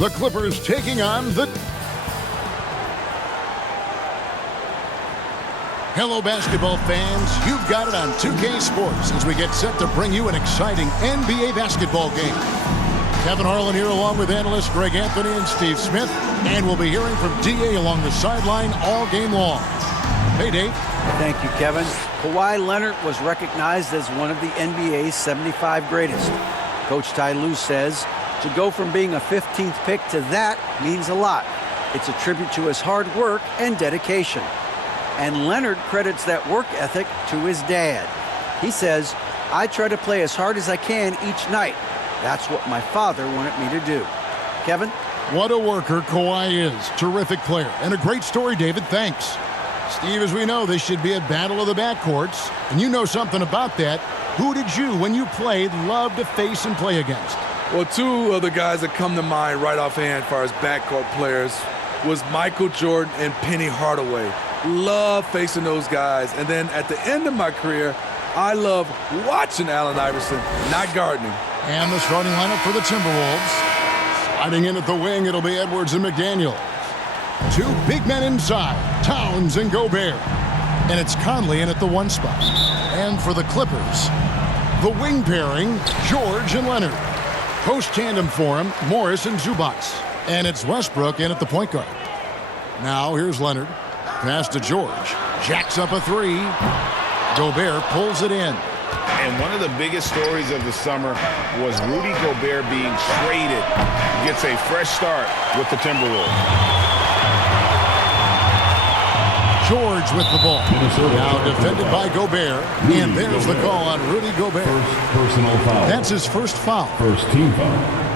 The Clippers taking on the... Hello, basketball fans. You've got it on 2K Sports as we get set to bring you an exciting NBA basketball game. Kevin Harlan here along with analysts Greg Anthony and Steve Smith. And we'll be hearing from D.A. along the sideline all game long. Hey, Dave. Thank you, Kevin. Kawhi Leonard was recognized as one of the NBA's 75 greatest. Coach Ty Lue says to go from being a 15th pick to that means a lot. It's a tribute to his hard work and dedication. And Leonard credits that work ethic to his dad. He says, I try to play as hard as I can each night. That's what my father wanted me to do. Kevin? What a worker Kawhi is. Terrific player. And a great story, David. Thanks. Steve, as we know, this should be a battle of the backcourts. And you know something about that. Who did you, when you played, love to face and play against? Well, two of the guys that come to mind right offhand as far as backcourt players was Michael Jordan and Penny Hardaway. Love facing those guys. And then at the end of my career, I love watching Allen Iverson, not gardening. And the starting lineup for the Timberwolves. Sliding in at the wing, it'll be Edwards and McDaniel. Two big men inside, Towns and Gobert. And it's Conley in at the one spot. And for the Clippers, the wing pairing, George and Leonard. Post tandem for him, Morris and Zubac. And it's Westbrook in at the point guard. Now here's Leonard. Pass to George. Jacks up a three. Gobert pulls it in. And one of the biggest stories of the summer was Rudy Gobert being traded. Gets a fresh start with the Timberwolves. George with the ball. Now defended by Gobert. And there's the call on Rudy Gobert. Personal foul. That's his first foul. First team foul.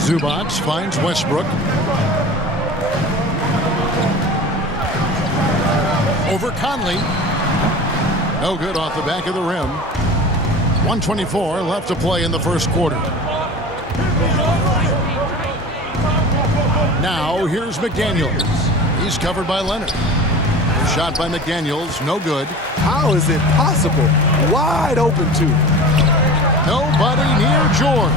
Zubac finds Westbrook. Over Conley. No good off the back of the rim. 1:24 left to play in the first quarter. Now here's McDaniels. He's covered by Leonard. Shot by McDaniels, no good. How is it possible? Wide open, too. Nobody near George.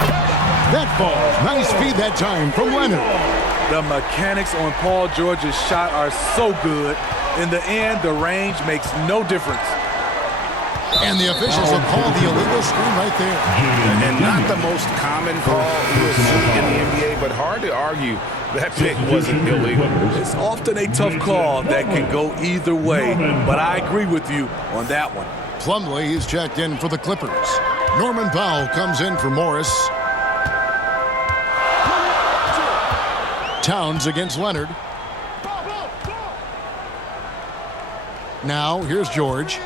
That falls. Nice feed that time from Leonard. The mechanics on Paul George's shot are so good. In the end, the range makes no difference. And the officials have called the illegal screen right there. And not the most common call you'll see in the NBA, but hard to argue that pick wasn't illegal. It's often a tough call that can go either way, but I agree with you on that one. Plumlee is checked in for the Clippers. Norman Powell comes in for Morris. Towns against Leonard. Now here's George.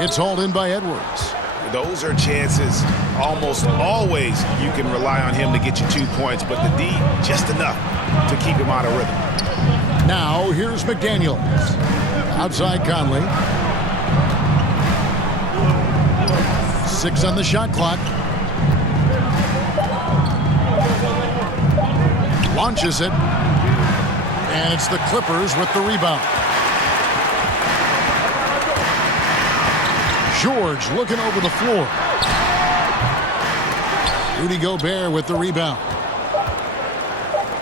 It's hauled in by Edwards. Those are chances almost always you can rely on him to get you 2 points, but the D, just enough to keep him out of rhythm. Now here's McDaniels. Outside Conley. 6 on the shot clock. Launches it. And it's the Clippers with the rebound. George looking over the floor. Rudy Gobert with the rebound.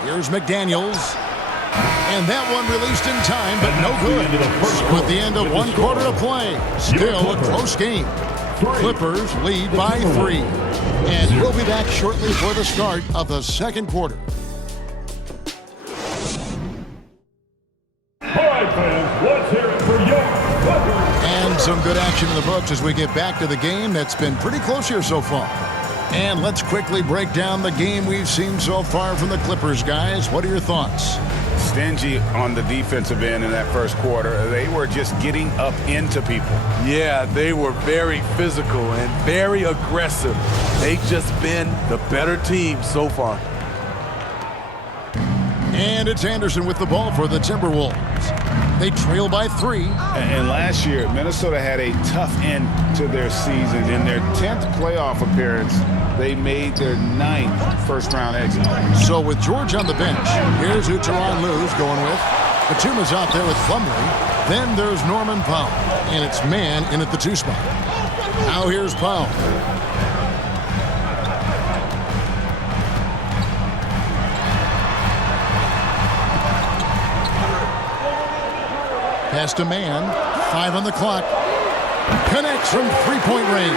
Here's McDaniels. And that one released in time, but no good. With the end of one quarter to play. Still a close game. Clippers lead by 3. And we'll be back shortly for the start of the second quarter. And some good action in the books as we get back to the game that's been pretty close here so far. And let's quickly break down the game we've seen so far from the Clippers, guys. What are your thoughts? Stingy on the defensive end in that first quarter. They were just getting up into people. Yeah, they were very physical and very aggressive. They've just been the better team so far. And it's Anderson with the ball for the Timberwolves. They trail by 3. And last year, Minnesota had a tough end to their season. In their 10th playoff appearance, they made their 9th first-round exit. So with George on the bench, here's who Tyronn Lue's going with. Batum is out there with Plumlee. Then there's Norman Powell. And it's man in at the 2 spot. Now here's Powell. Pass to man. 5 on the clock. Connects from 3-point range.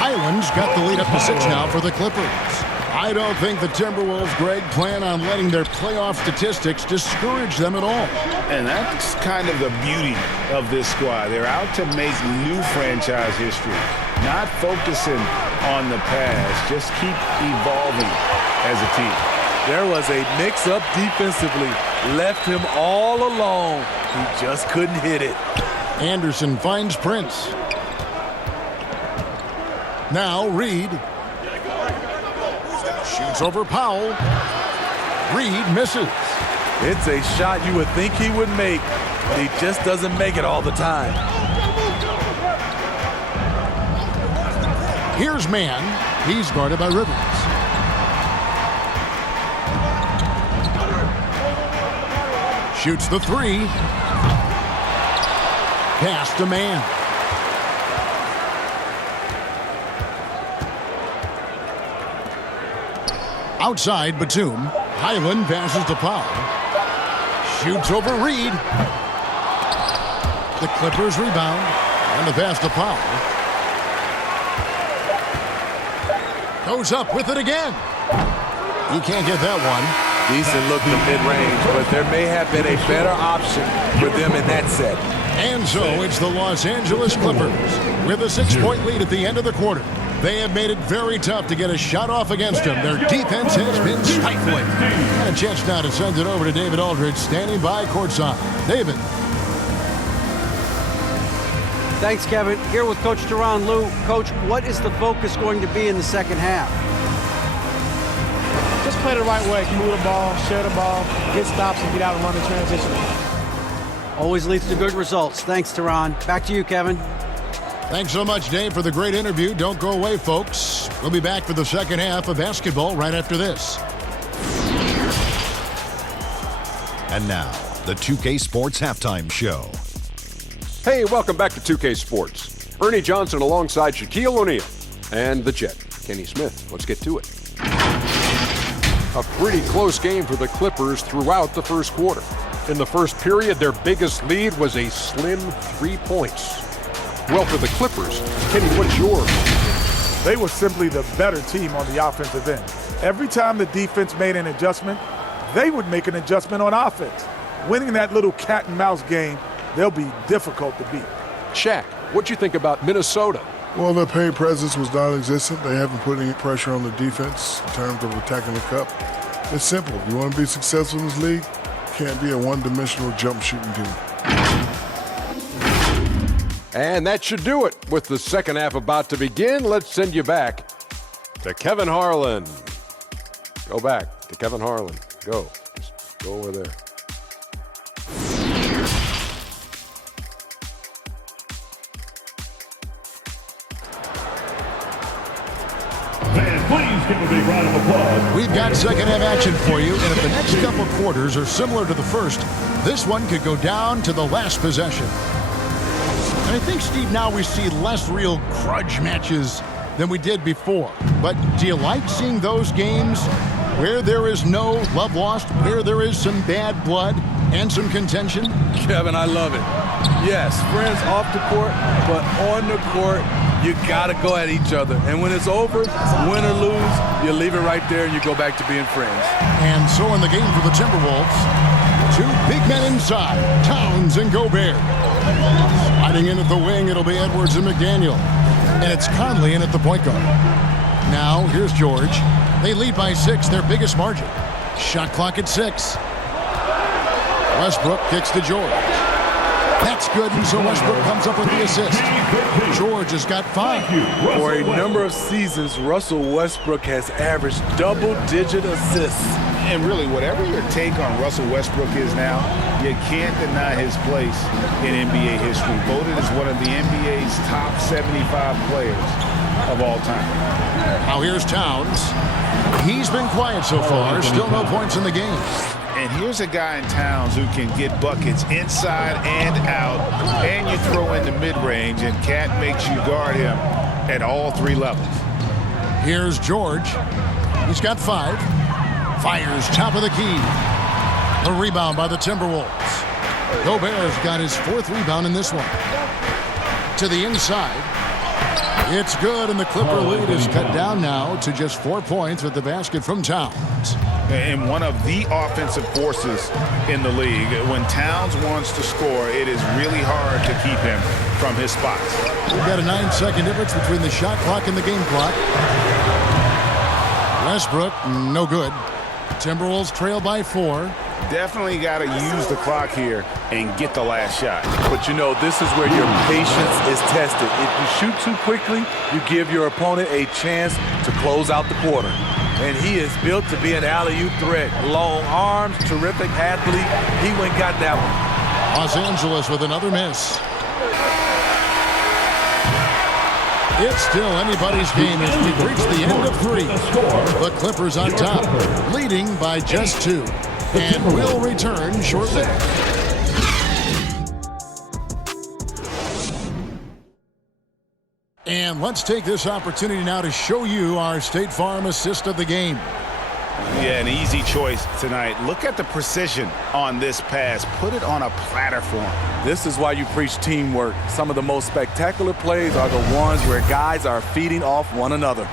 Highland's got the lead up to 6 now for the Clippers. I don't think the Timberwolves, Greg, plan on letting their playoff statistics discourage them at all. And that's kind of the beauty of this squad. They're out to make new franchise history, not focusing on the past. Just keep evolving as a team. There was a mix-up defensively. Left him all alone. He just couldn't hit it. Anderson finds Prince. Now Reed. Shoots over Powell. Reed misses. It's a shot you would think he would make, but he just doesn't make it all the time. Here's man. He's guarded by Rivers. Shoots the 3. Pass to man. Outside, Batum. Highland passes to Powell. Shoots over Reed. The Clippers rebound. And the pass to Powell. Goes up with it again. He can't get that one. Decent look from mid-range, but there may have been a better option for them in that set. And so it's the Los Angeles Clippers with a 6-point lead at the end of the quarter. They have made it very tough to get a shot off against them. Their defense has been stifling. And a chance now to send it over to David Aldridge, standing by courtside. David. Thanks, Kevin. Here with Coach Teron Lou. Coach, what is the focus going to be in the second half? Just play the right way. Move the ball, share the ball, get stops, and get out and run in transition. Always leads to good results. Thanks, Teron. Back to you, Kevin. Thanks so much, Dave, for the great interview. Don't go away, folks. We'll be back for the second half of basketball right after this. And now, the 2K Sports Halftime Show. Hey, welcome back to 2K Sports. Ernie Johnson alongside Shaquille O'Neal and the Jet, Kenny Smith. Let's get to it. A pretty close game for the Clippers throughout the first quarter. In the first period, their biggest lead was a slim 3 points. Well, for the Clippers, Kenny, what's yours? They were simply the better team on the offensive end. Every time the defense made an adjustment, they would make an adjustment on offense. Winning that little cat and mouse game, they'll be difficult to beat. Shaq, what'd you think about Minnesota? Well, their paint presence was non-existent. They haven't put any pressure on the defense in terms of attacking the cup. It's simple. You want to be successful in this league, you can't be a one-dimensional jump shooting team. And that should do it. With the second half about to begin, let's send you back to Kevin Harlan. Go back to Kevin Harlan. Go. Just go over there. Please give a big round of applause. We've got second half action for you, and if the next couple quarters are similar to the first, this one could go down to the last possession. And I think, Steve, now we see less real grudge matches than we did before. But do you like seeing those games where there is no love lost, where there is some bad blood and some contention? Kevin, I love it. Yes, friends off the court, but on the court, you got to go at each other. And when it's over, win or lose, you leave it right there and you go back to being friends. And so in the game for the Timberwolves, 2 big men inside, Towns and Gobert. Sliding in at the wing, it'll be Edwards and McDaniel. And it's Conley in at the point guard. Now, here's George. They lead by 6, their biggest margin. Shot clock at 6. Westbrook kicks to George. That's good, and so Westbrook comes up with the assist. George has got 5. For a number of seasons, Russell Westbrook has averaged double-digit assists. And really, whatever your take on Russell Westbrook is now, you can't deny his place in NBA history. Voted as one of the NBA's top 75 players of all time. Now here's Towns. He's been quiet so far. Still no points in the game. And Here's a guy in Towns who can get buckets inside and out, and you throw in the mid-range, and Cat makes you guard him at all three levels. Here's George. He's got 5. Fires top of the key. The rebound by the Timberwolves. Gobert's got his 4th rebound in this one. To the inside. It's good, and the Clipper lead is cut down now to just 4 points with the basket from Towns. And one of the offensive forces in the league. When Towns wants to score, it is really hard to keep him from his spots. We've got a 9-second difference between the shot clock and the game clock. Westbrook, no good. Timberwolves trail by 4. Definitely got to use the clock here and get the last shot. But you know, this is where your patience is tested. If you shoot too quickly, you give your opponent a chance to close out the quarter. And he is built to be an alley-oop threat. Long arms, terrific athlete. He went and got that one. Los Angeles with another miss. It's still anybody's game as we reach the end of 3. The Clippers on top, leading by just 2. And we'll return shortly. And let's take this opportunity now to show you our State Farm assist of the game. Yeah, an easy choice tonight. Look at the precision on this pass. Put it on a platter for him. This is why you preach teamwork. Some of the most spectacular plays are the ones where guys are feeding off one another.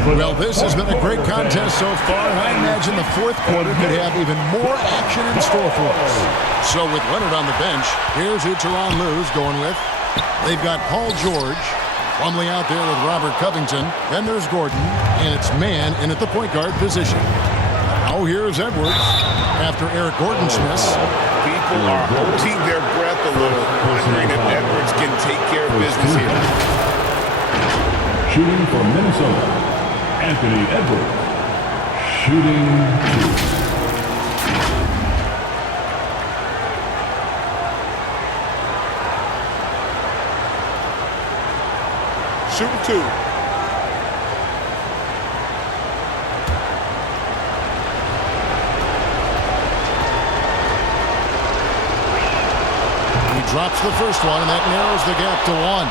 Well, this has been a great contest so far, and I imagine the 4th quarter could have even more action in store for us. So with Leonard on the bench, here's who Tyronn Lue's going with. They've got Paul George, Plumlee out there with Robert Covington. Then there's Gordon, and it's man in at the point guard position. Now here's Edwards after Eric Gordon's miss. People are holding their breath a little, wondering if Edwards can take care of business here. Shooting for Minnesota, Anthony Edwards. Shooting 2. Shooting 2. He drops the first one, and that narrows the gap to 1.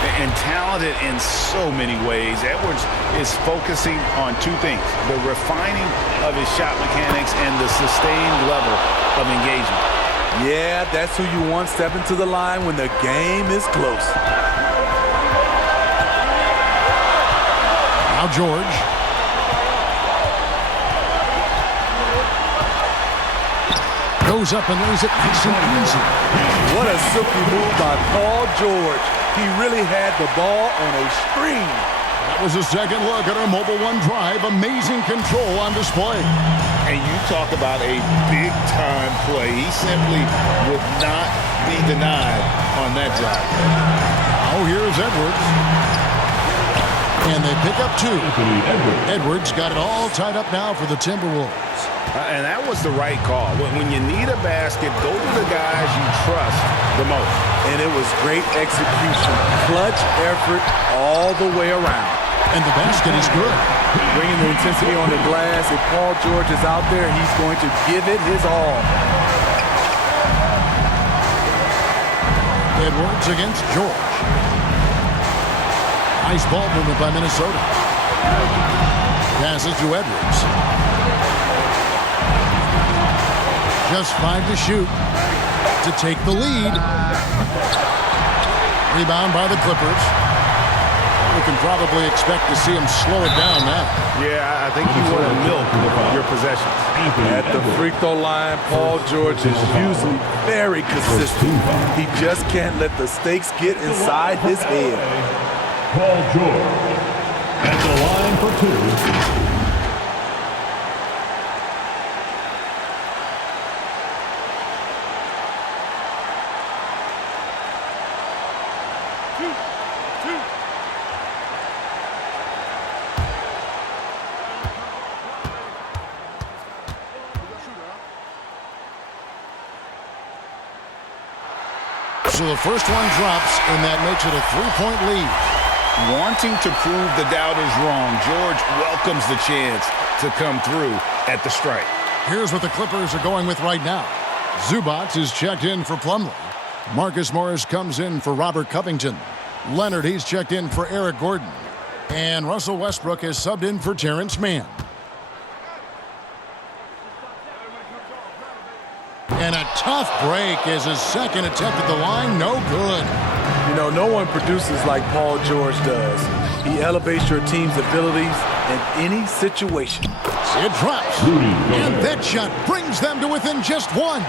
And talented in so many ways. Edwards is focusing on 2 things: the refining of his shot mechanics and the sustained level of engagement. Yeah, that's who you want stepping to the line when the game is close. Now George. Goes up and lays it nice and easy. What a silky move by Paul George. He really had the ball on a string. That was a second look at our Mobile One drive. Amazing control on display. And you talk about a big-time play. He simply would not be denied on that drive. Now here's Edwards. And they pick up 2. Edwards got it all tied up now for the Timberwolves. And that was the right call. When you need a basket, go to the guys you trust the most. And it was great execution. Clutch effort all the way around. And the basket is good. Bringing the intensity on the glass. If Paul George is out there, he's going to give it his all. Edwards against George. Nice ball movement by Minnesota. Passes to Edwards. Just 5 to shoot to take the lead. Rebound by the Clippers. We can probably expect to see him slow it down now. Yeah, I think you want to milk your possessions. At the free throw line, Paul George is usually very consistent. He just can't let the stakes get inside his head. Paul George at the line for 2. So the first one drops, and that makes it a 3-point lead. wanting to prove the doubters wrong. George welcomes the chance to come through at the strike. Here's what the Clippers are going with right now. Zubac is checked in for Plumlee. Marcus Morris comes in for Robert Covington. Leonard, he's checked in for Eric Gordon. And Russell Westbrook is subbed in for Terrence Mann. And a tough break is his second attempt at the line. No good. You know, no one produces like Paul George does. He elevates your team's abilities in any situation. It drops. And that shot brings them to within just one.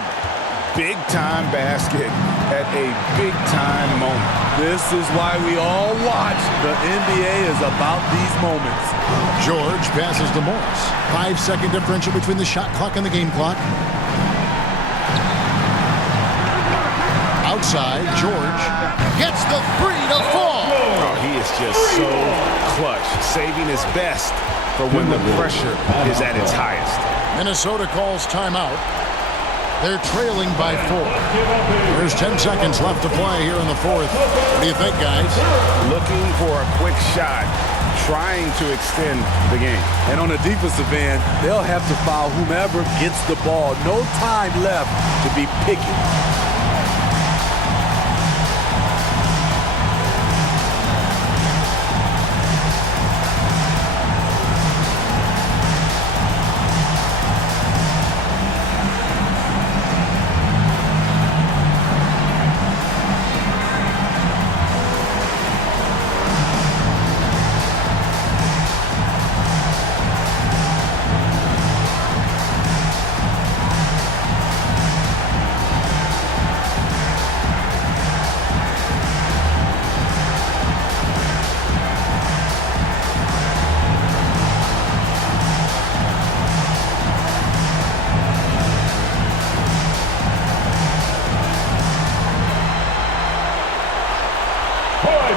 Big-time basket at a big-time moment. This is why we all watch. The NBA is about these moments. George passes to Morris. 5-second differential between the shot clock and the game clock. Outside, George gets the three to fall. Oh, he is just so clutch, saving his best for when the pressure is at its highest. Minnesota calls timeout. They're trailing by 4. There's 10 seconds left to play here in the fourth. What do you think, guys? Looking for a quick shot, trying to extend the game. And on the defensive end, they'll have to foul whomever gets the ball. No time left to be picky.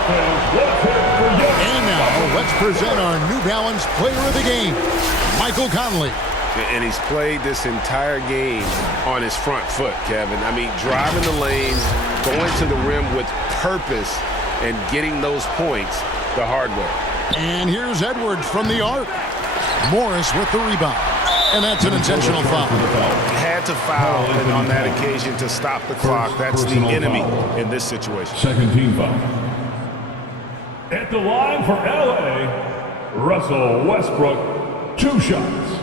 And now, let's present our New Balance Player of the Game, Michael Conley. And he's played this entire game on his front foot, Kevin. I mean, driving the lane, going to the rim with purpose, and getting those points the hard way. And here's Edwards from the arc. Morris with the rebound. And that's an intentional foul. Had to foul and on that occasion to stop the clock. That's the enemy in this situation. Second team foul. At the line for LA, Russell Westbrook, 2 shots.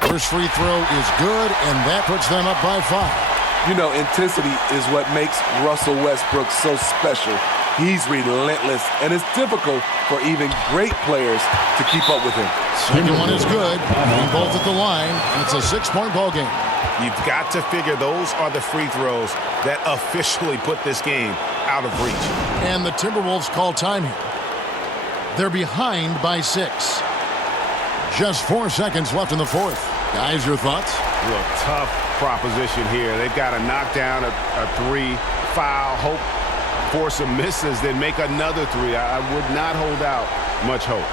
First free throw is good, and that puts them up by 5. You know, intensity is what makes Russell Westbrook so special. He's relentless, and it's difficult for even great players to keep up with him. Second one is good. And both at the line, and it's a 6-point ball game. You've got to figure those are the free throws that officially put this game out of reach. And the Timberwolves call time here. They're behind by 6. Just 4 seconds left in the fourth. Guys, your thoughts? Look, tough proposition here. They've got to knock down a 3, foul, hope for some misses, then make another 3. I would not hold out much hope.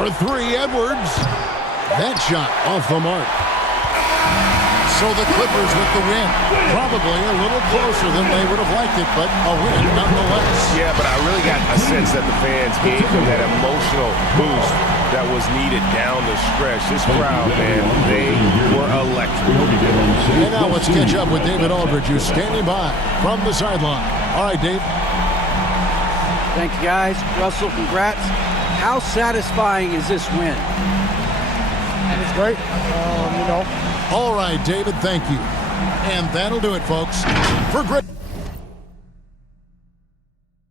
For 3, Edwards. That shot off the mark. So the Clippers with the win. Probably a little closer than they would have liked it, but a win nonetheless. Yeah, but I really got a sense that the fans gave them that emotional boost that was needed down the stretch. This crowd, man, they were electric. And now let's catch up with David Aldridge, who's standing by from the sideline. All right, Dave. Thank you, guys. Russell, congrats. How satisfying is this win? It's great, you know. All right, David, thank you. And that'll do it, folks. For great.